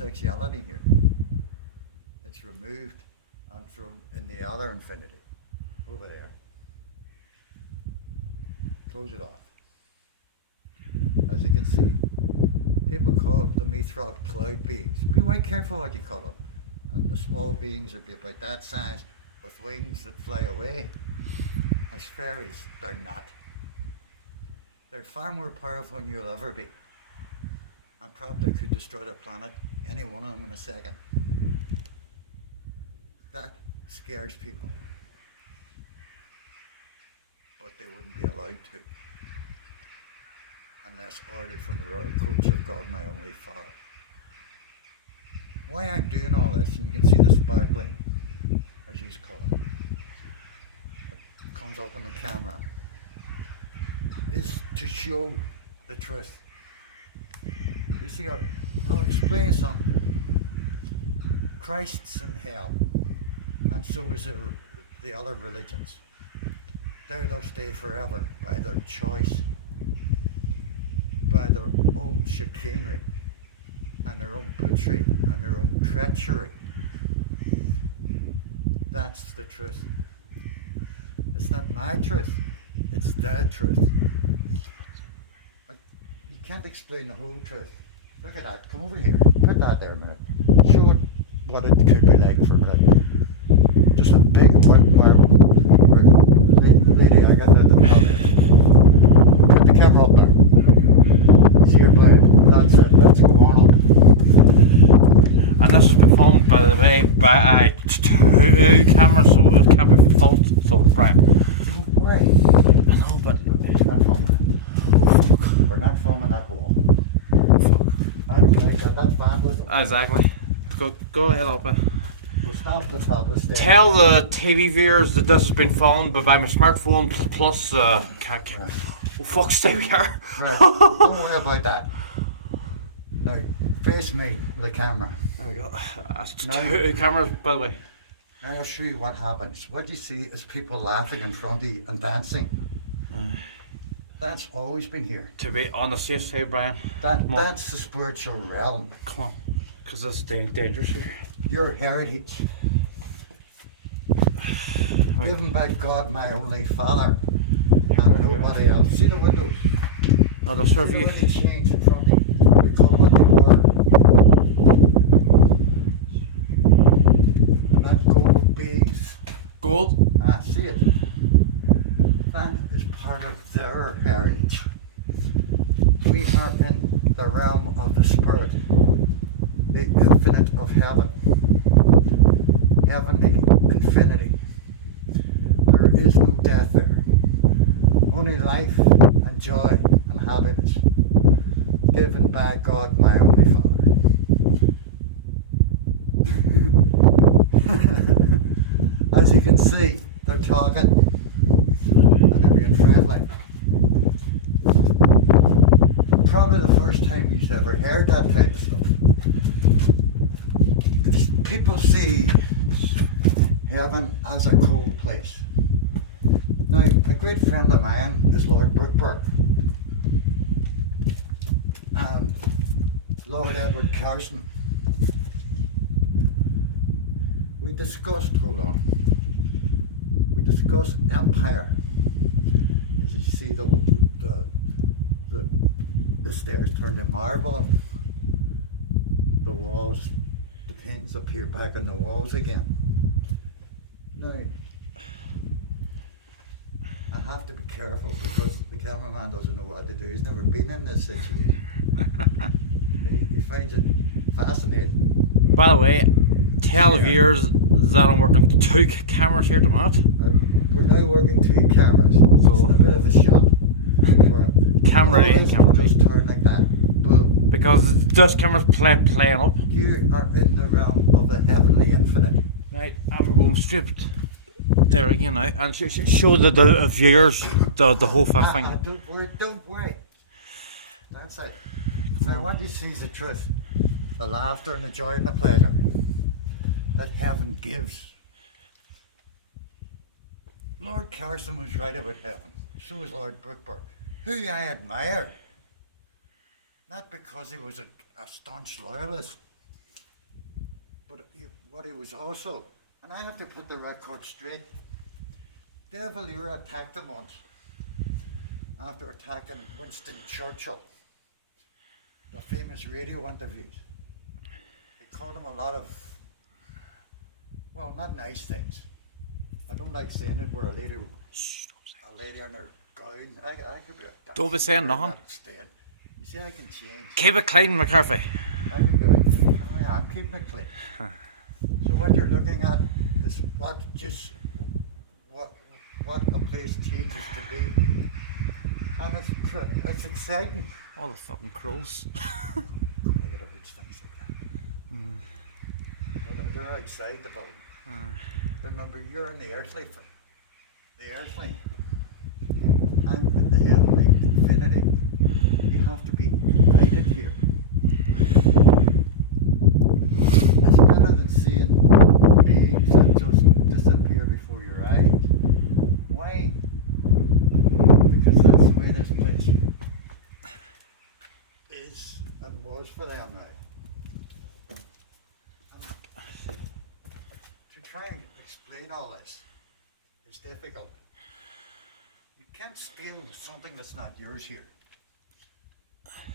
sexuality here. It's removed and from in the other infinity over there. Close it off. As you can see, people call them the mithril cloud beings. Be quite careful what you call them. And the small beings are about that size with wings that fly away. As fairies, they're not. They're far more powerful than you'll ever be. And probably could destroy the planet, any one of them in a second. That scares people. But they wouldn't be allowed to. Unless already from the royal coach of God, my only Father. Why I'm doing all this, you can see the sparkling, as he's called. It comes up on the camera. Is to show the truth. You see, I'll explain something. Christ's in hell, and so is the other religions. There they'll stay forever by their choice, by their own chicanery, and their own butchery, and their own treachery. That's the truth. It's not my truth, it's their truth. But you can't explain the whole truth. Look at that, come over here. Put that there a minute. Show it what it could be like for a minute. Just a big white wire. Lady, I got that to tell you. Put the camera up there. See your blade. That's it. Let's go on up. And this has been filmed by the way by two cameras, so it can't be filmed. So right. Don't worry. I know, but We're not filming that wall. That's vandalism. exactly. Go ahead, Alba. We'll stop at the top of the stairs. Tell the TV viewers that this has been filmed by my smartphone plus oh fuck, stay here. Right. Don't worry about that. Now, face me with the camera. There we go. That's two cameras, by the way. Now I'll show you what happens. What you see is people laughing in front of you and dancing. That's always been here. To be on the safe side, Brian. That's the spiritual realm. Come on, because it's dangerous here. Your heritage. Given by God, my only Father, and nobody else. See the windows? No, they'll serve See the you. way they change in front of you? Become what they were. And that gold beads. Gold? See it? That is part of their heritage. We are in the realm of the Spirit, the infinite of heaven. Heavenly infinity. There is no death there. Only life and joy and happiness given by God, my only Father. As you can see, they're talking and they're being friendly. Probably the first time you've ever heard that type of stuff. People see heaven as a cold place. Now, a great friend of mine is Lord Brookburn. And Lord Edward Carson. We discussed, hold on, we discussed empire. As you see the stairs turn to marble and the walls, the paint's up here back on the walls again. Now, I have to be careful because the cameraman doesn't know what to do. He's never been in this situation. He finds it fascinating. By the way, tell the viewers that I'm working two cameras here tonight. We're now working two cameras, so it's a bit of a shot. Camera A and camera B. Just turn like that. Boom. Because this camera's playing up. You are in the realm of the heavenly infinite. Right, I'm going straight there again now and show the viewers the whole thing. Don't worry. That's it. Now what you see is the truth. The laughter and the joy and the pleasure that heaven gives. Lord Carson was right about heaven. So was Lord Brookburn, who I admire. Not because he was a staunch loyalist, He was also, and I have to put the record straight, Devil Ira attacked him once after attacking Winston Churchill. The famous radio interviews. He called him a lot of, well, not nice things. I don't like saying it where a lady in her gown. I could be a Don't be saying nothing. Instead. You see, I can change. Keep it clean, McCarthy. I can do it. Yeah, I'm keeping it clean. So what you're looking at is what a place changes to be. And it's exciting. All the fucking crows. They're outside the boat. Remember, you're in the earthly. I'm in the heavenly infinity. You have to be guided here. It's better than seeing beings that just disappear before your eyes. Why? Because that's the way this place is and was for them now. And to try and explain all this is difficult. You can't steal something that's not yours here.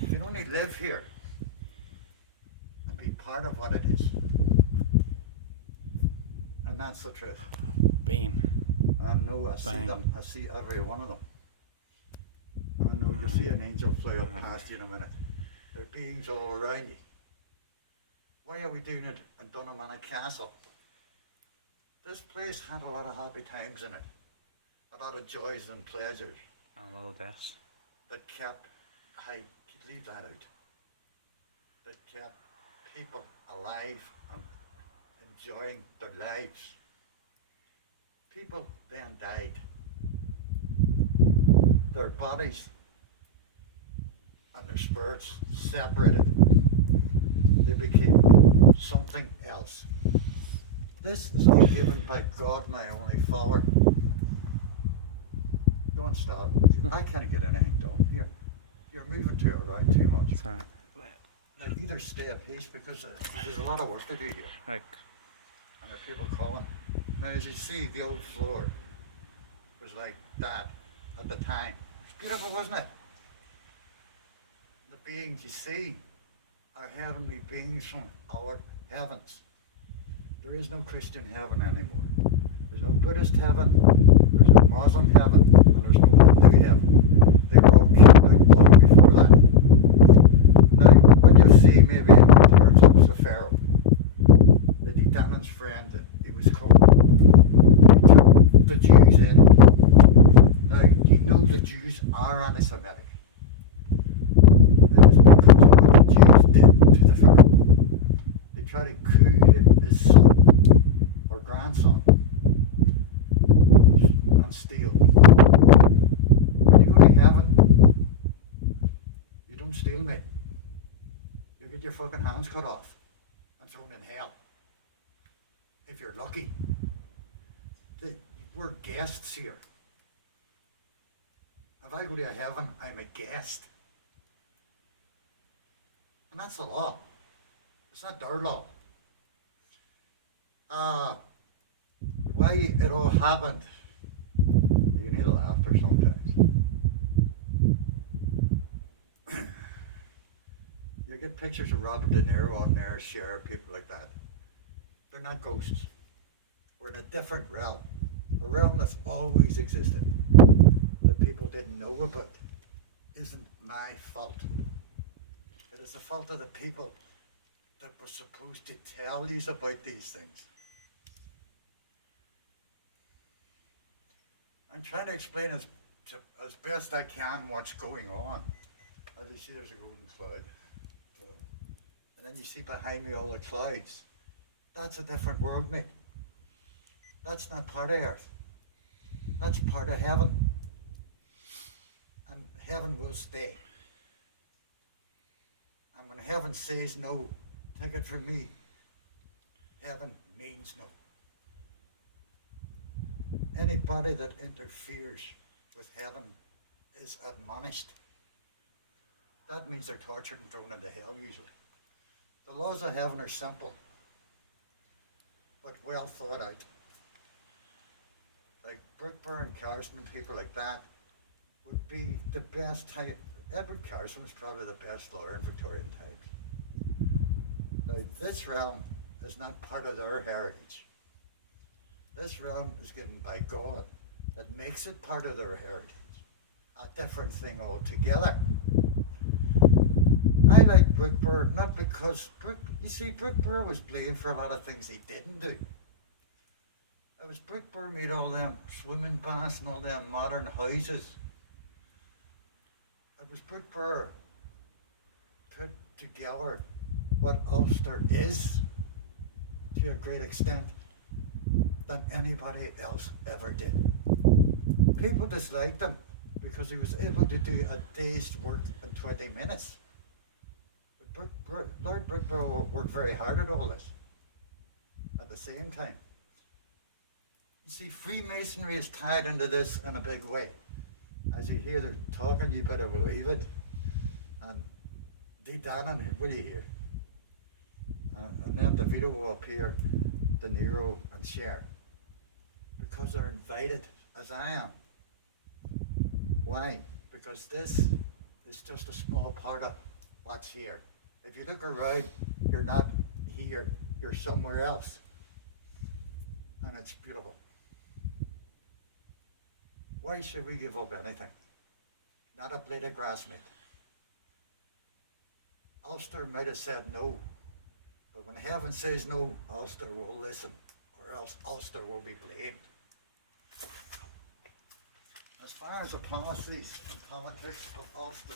You can only live here and be part of what it is. And that's the truth. Beam. I know, I see them. I see every one of them. I know you'll see an angel fly up past you in a minute. There are beings all around you. Why are we doing it in Dunamanagh Castle? This place had a lot of happy times in it. A lot of joys and pleasures. And a lot of deaths. That kept, leave that out. That kept people alive and enjoying their lives. People then died. Their bodies and their spirits separated. They became something else. This is all given by God, my only Father. Don't stop. I can't get anything done here. You're moving to it right too much. Now either stay at peace because there's a lot of work to do here. Right. And there are people calling. Now as you see, the old floor was like that at the time. It's beautiful, wasn't it? The beings you see are heavenly beings from our heavens. There is no Christian heaven anymore. There's no Buddhist heaven, there's no Muslim heaven, and there's no Hindu heaven. They were all kicked out long before that. Now, when you see maybe in terms of the Pharaoh, that he demonstrated that he was cool. He took the Jews in. Now, you know the Jews are anti-Semitic. It was because of what the Jews did to the Pharaoh. They tried to coup his son or grandson and steal. When you go to heaven, you don't steal me. You get your fucking hands cut off and thrown in hell. If you're lucky. We're guests here. If I go to heaven, I'm a guest. And that's the law. It's not their law. Why it all happened, you need a laughter sometimes. You get pictures of Robert De Niro on there, Cher, people like that. They're not ghosts. We're in a different realm. A realm that's always existed, that people didn't know about. Isn't my fault. It is the fault of the people that were supposed to tell you about these things. I'm trying to explain as best I can what's going on. As you see, there's a golden cloud. And then you see behind me all the clouds. That's a different world, mate. That's not part of earth. That's part of heaven. And heaven will stay. And when heaven says no, take it from me, heaven means no. Anybody that interferes with heaven is admonished. That means they're tortured and thrown into hell usually. The laws of heaven are simple. but well thought out. Like Brookburn, Carson, and people like that would be the best type. Edward Carson was probably the best lawyer in Victorian times. Now, this realm is not part of their heritage. This realm is given by God that makes it part of their heritage. A different thing altogether. I like Brookburn not because Brookburn was blamed for a lot of things he didn't do. It was Brookburn made all them swimming baths and all them modern houses. It was Brookburn put together what Ulster is to a great extent than anybody else ever did. People disliked him because he was able to do a day's work in 20 minutes. But Lord Brookburn worked very hard at all this at the same time. See, Freemasonry is tied into this in a big way. As you hear them talking, you better believe it. And they down what do you hear? And then the Vito will appear, De Niro and Cher. Because they're invited, as I am. Why? Because this is just a small part of what's here. If you look around, you're not here, you're somewhere else. And it's beautiful. Why should we give up anything? Not a blade of grass, mate. Ulster might have said no, but when heaven says no, Ulster will listen, or else Ulster will be blamed. As far as the policies, the politics of Ulster,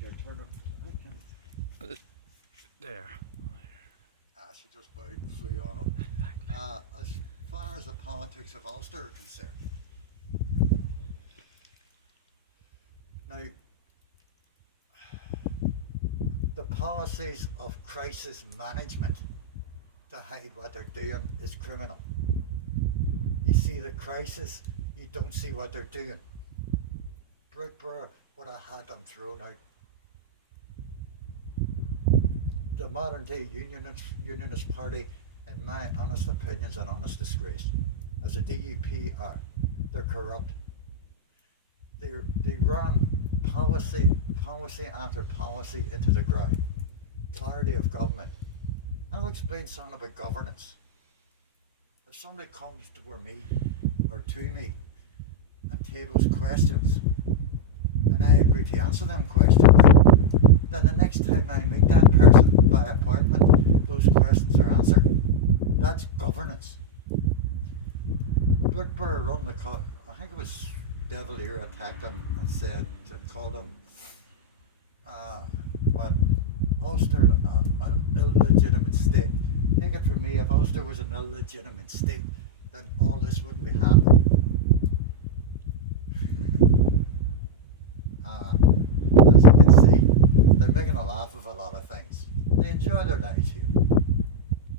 your turn. There. That's just about free on. As far as the politics of Ulster are concerned, now the policies of crisis management to hide what they're doing is criminal. You see the crisis, you don't see what they're doing. Brookburn would have had them thrown out. The modern day Unionist Party, in my honest opinion, is an honest disgrace. As the DUP are, they're corrupt. They run policy after policy into the ground. Clarity of government. I'll explain something about governance. If somebody comes to me and tables questions, and I agree to answer them questions, then the next time I meet that person by appointment, those questions are answered. That's governance. Brookburn run the cut. I think it was Devil Ear attacked him and said to call them what Ulster an illegitimate state. Take it from me, if Ulster was an illegitimate state, then all this would be happening. As you can see, they're making a laugh of a lot of things. They enjoy their lives here.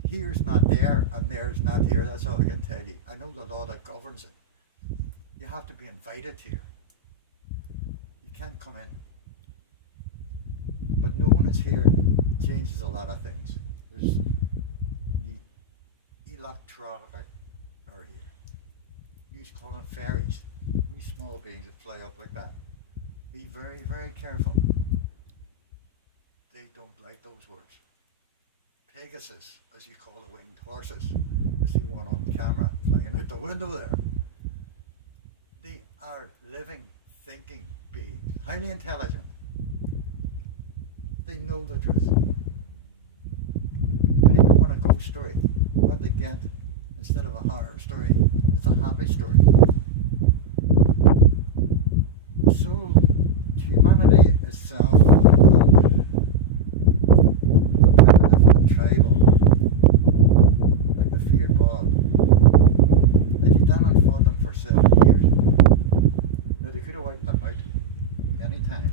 Here's not there, and there's not here. That's all I can tell you. I know the law that governs it. You have to be invited here. You can't come in. But no one is here changes a lot of things. There's the electronic are here. You call them fairies. These small beings that fly up like that. Be very, very careful. They don't like those words. Pegasus, as you call the winged horses. You see one on camera flying out the window there. They are living, thinking beings. Highly intelligent. They know the truth. When people want a ghost story, what they get, instead of a horror story, it's a happy story. So, humanity itself, primitive and tribal, like the fear ball, they came down and fought them for 7 years. Now they could have wiped them out any time.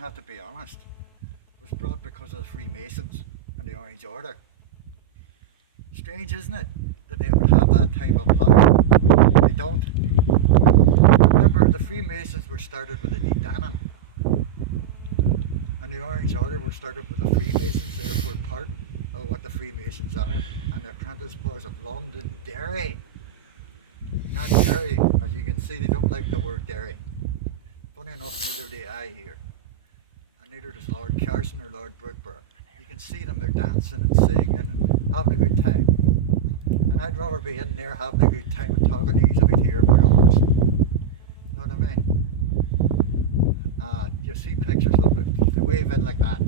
have to be honest, was brought because of the Freemasons and the Orange Order. Strange, isn't it, that they would have that type of power? They don't. Remember, the Freemasons were started with the dunamanagh, and the Orange Order was started with the Freemasons. They were part of what the Freemasons are, and the apprentice boys of Londonderry. Not Derry, as you can see, they don't like the word Derry. Funny enough, neither do I here, and neither does Lord Carson or Lord Brookborough. You can see them, they're dancing and singing and having a good time. And I'd rather be in there having a good time and talking easy out here about others. Know what I mean? You see pictures of it, they wave in like that.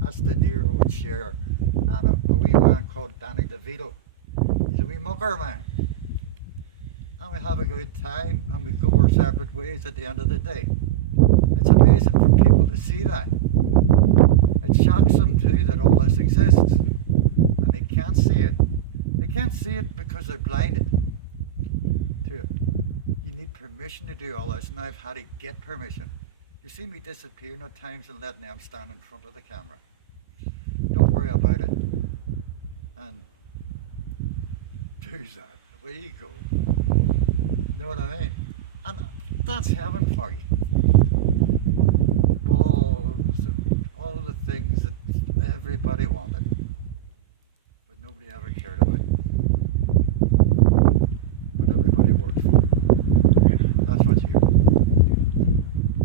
That's the near road share. And a wee man called Danny DeVito. He's a wee mucker man. And we have a good time and we go our separate ways at the end of the day. It's amazing for people to see that. It shocks them too that all this exists. And they can't see it. They can't see it because they're blinded to it. You need permission to do all this, and I've had to get permission. You see me disappearing at times and letting them stand in front of the camera. Don't worry about it. And do that. Away you go. You know what I mean? And that's heaven for you. All the things that everybody wanted, but nobody ever cared about. But everybody worked for. That's what you.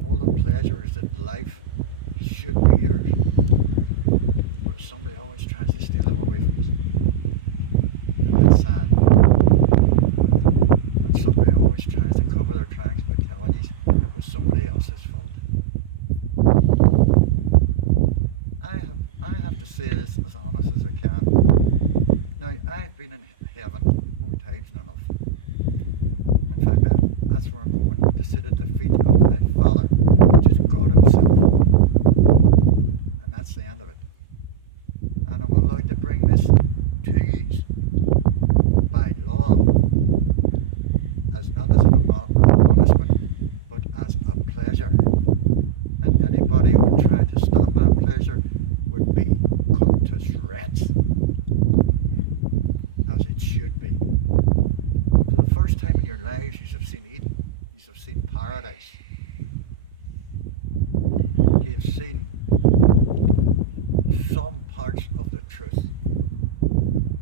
All the pleasures that life should be yours, but somebody always tries to steal them away from us. And that's sad. And somebody always tries to cover their tracks by telling you it was somebody else's fault. I have to say this as honest as I can. Now, I've been in heaven more times than enough. In fact, that's where I'm going, to sit at the feet of my Father, which is God Himself. And that's the end of it. And I'm allowed to bring this to you by law, as not as an punishment, but as a pleasure. And anybody who tried to stop that pleasure would be cut to shreds, as it should be. For the first time in your lives, you have seen Eden, you have seen paradise. You've seen some parts of the truth,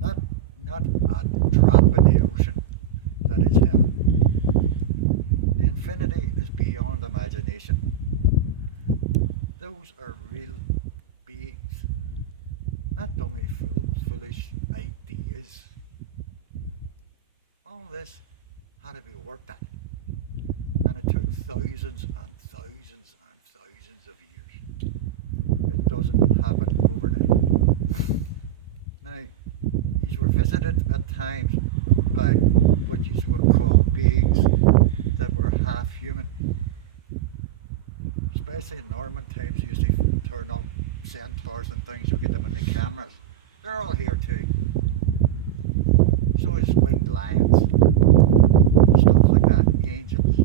not a drop in the ocean that is heaven. The infinity is beyond imagination. Those are real beings, not dummy, foolish ideas. All this had to be worked at, and it took thousands and thousands and thousands of years. It doesn't happen overnight. Now, you were visited at times by what you would call beings that were half human. Especially in Norman times, you usually turn on centaurs and things, you get them in the cameras. They're all here too. So is winged lions, stuff like that, angels,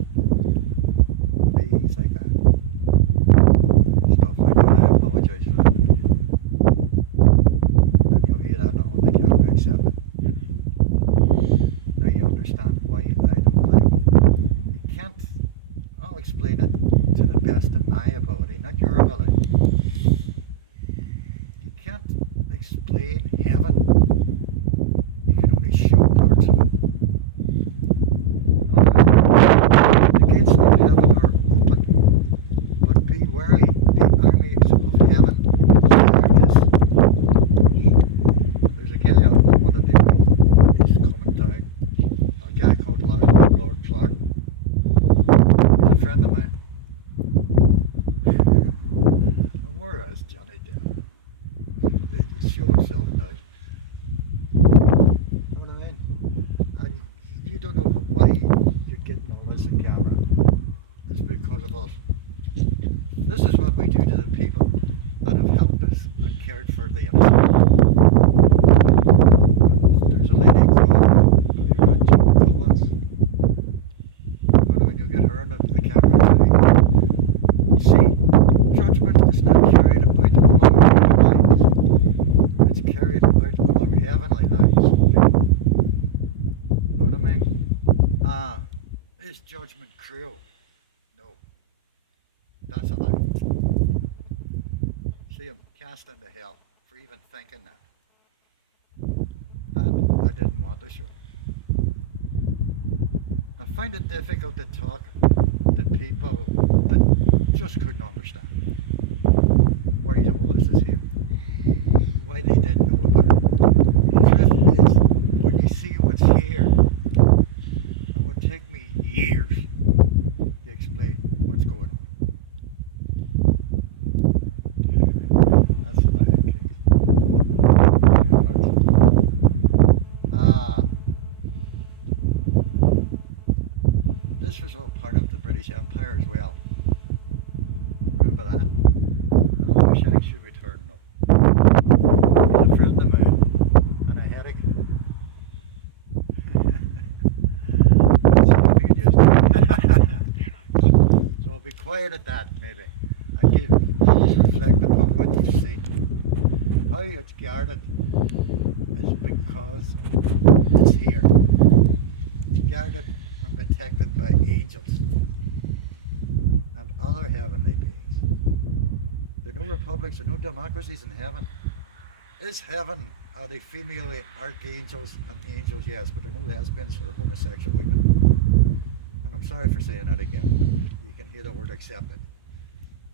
beings like that. Stuff like that, I apologize for that. And you'll hear that on the camera, accept it. Now you understand why I don't like it. You can't, I'll explain it to the best of my ability, not your ability. You can't explain heaven. You can only show parts of it. The gates of heaven are open, but be wary, the armies of heaven desire this. There's a guy out there, one of the he's coming down. A guy called Lord Clark. He's a friend of mine. Where is Johnny Depp? They just show himself now. Know what I mean? And you don't know why you're getting all this on camera. It's because of us. This is what we do to the people that have helped us and cared for them. There's a lady called Joe Collins. When you get her on the camera too. You see, judgment it's not carried about among human lives. It's carried about among heavenly lives. Know what I mean? Is judgment cruel? No, that's a lie. See, I'm cast into hell for even thinking that. And I didn't want to show. I find it difficult to talk to people that just couldn't understand why all this is here, why they didn't know about it. The truth is, when you see what's here, it would take me years to explain what's going on. That's what I think. Ah, this was all part of the British Empire as well. Remember that? I wish I should return them. He's a friend of mine, and a headache. So if you just so be quiet at that, maybe. And you just reflect upon what you see. How it's guarded is because it's here. It's guarded and protected by angels and other heavenly beings. There are no republics, there are no democracies in heaven. Is heaven, are they female archangels and angels? Yes, but there are no lesbians or homosexual women. And I'm sorry for saying that again. You can hear the word accepted.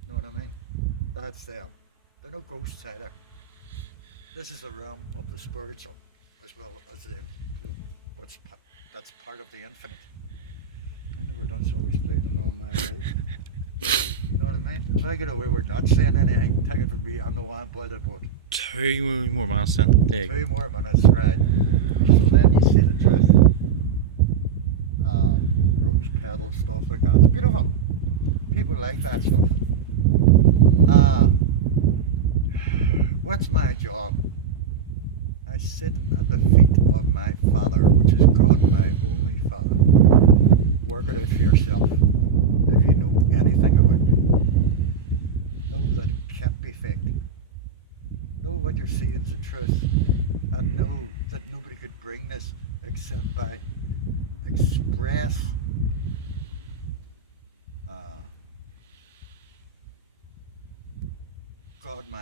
Know what I mean? That's them. There are no ghosts either. This is a realm of the spiritual as well as the that's part of the infinite. Never done so much played in all my life. You know what I mean? If I get away with not saying anything, take it from me, I'm the one bothered about. 2 more minutes then. There you go. 2 more minutes, right. So then you see the truth. Rose petals, stuff like that. It's beautiful. People like that stuff. What's my job? I sit at the feet of my Father, which is God, my only Father. Work it out for yourself. If you know anything about me, know that it can't be faked. Know what you're seeing is the truth, and know that nobody could bring this except by express God, my